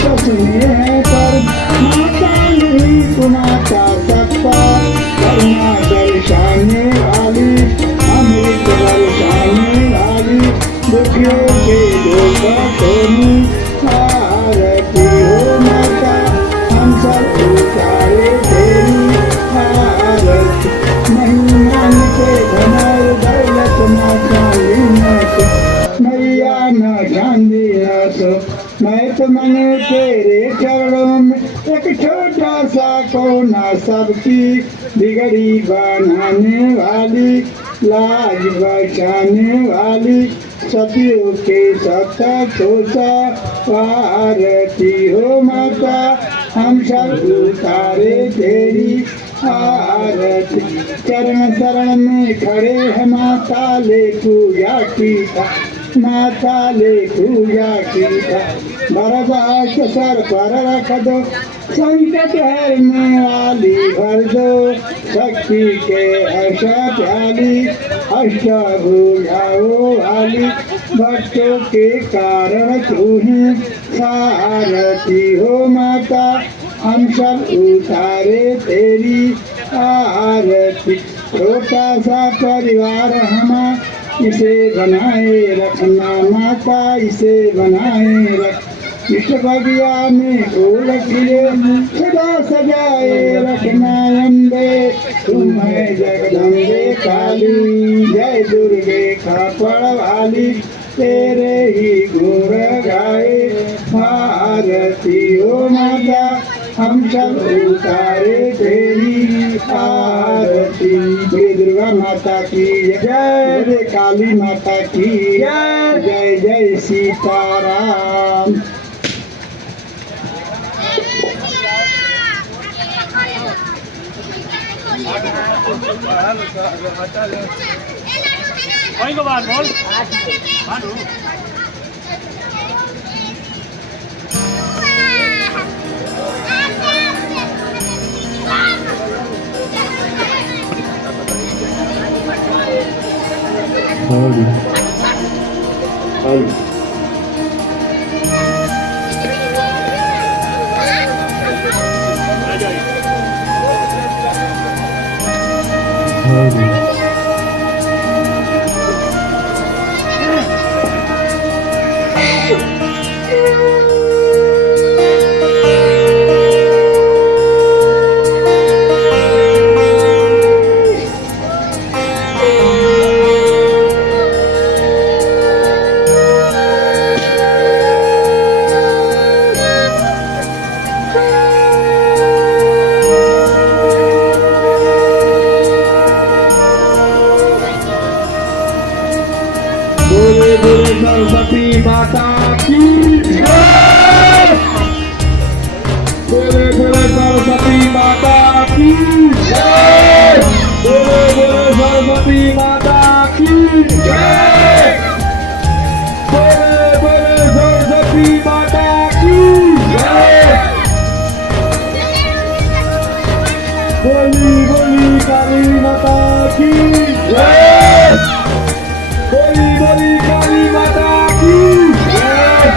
कसमें है पर माता नहीं सुनाता सकता। करुणा दर्शाने वाली, अमृत बरसाने वाली, दुखियों के दुख सोनी आरती हो माता, हम सब उतारे तेरी आरती। नहीं मानते धनर दौलत न चांदी न तो मैया न चांदी न तो, मैं तो मन तेरे चरणों में एक छोटा सा कोना, सबकी बिगड़ी बनाने वाली, लाज बचाने वाली, सतियों के सत तोता आरती हो माता, हम सब उतारे तेरी आरती। चरण शरण में खड़े है माता, ले पूजा की था, माता ले पूजा की था। भरदास सर पर रख दो, संकट हरने वाली भर दो, शक्ति के ऐसा प्याली, अष्टभुजाओं वाली, भक्तों के कारण तू ही सारथी हो माता, हम सब उतारे तेरी आरती। छोटा सा परिवार हमारा, इसे बनाए रखना माता, इसे बनाए रख। इस बगिया में फूल खिले सदा सजाए रखना अम्बे, तुम है जगदम्बे काली, जय दुर्गे खापड़ वाली, तेरे ही गुण गाए आरती हो माता, हम सब उतारे तेरी आरती। जय दुर्गा माता की जय, जय काली माता की जय, जय जय सीताराम। वहीं को बात बोल सरस्वती माता की जय, बोले बोले सरस्वती माता की जय, बोले बोले सरस्वती माता की जय, बोले बोले सरस्वती माता की जय, बोली बोली काली माता की जय, बोली बोली काली माता की जय,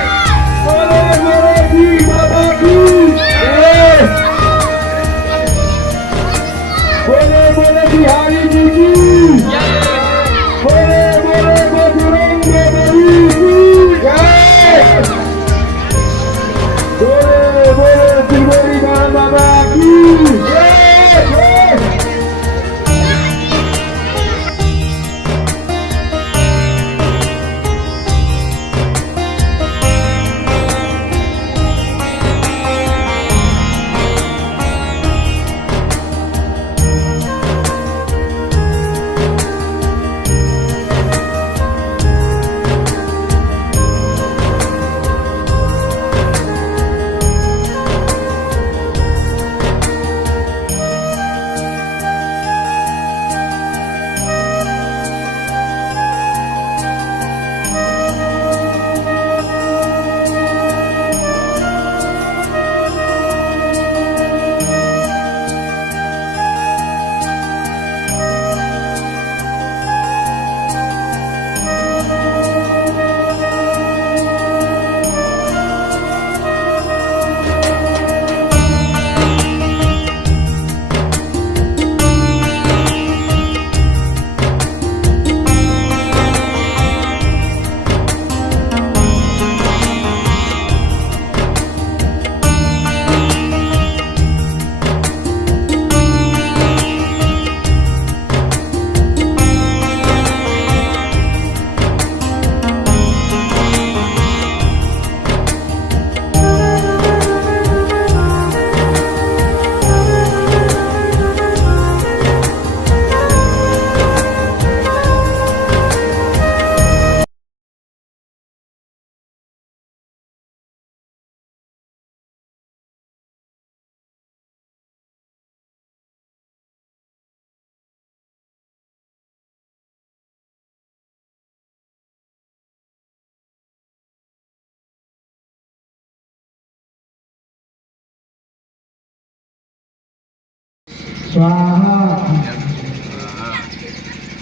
स्वाहा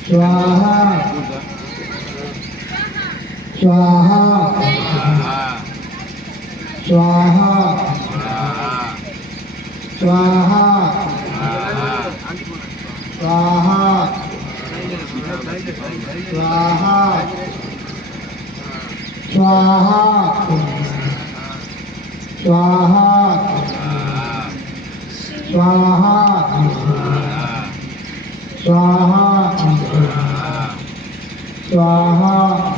स्वाहा स्वाहा स्वाहा स्वाहा स्वाहा स्वाहा स्वाहा स्वाहा स्वाहा स्वाहा स्वाहा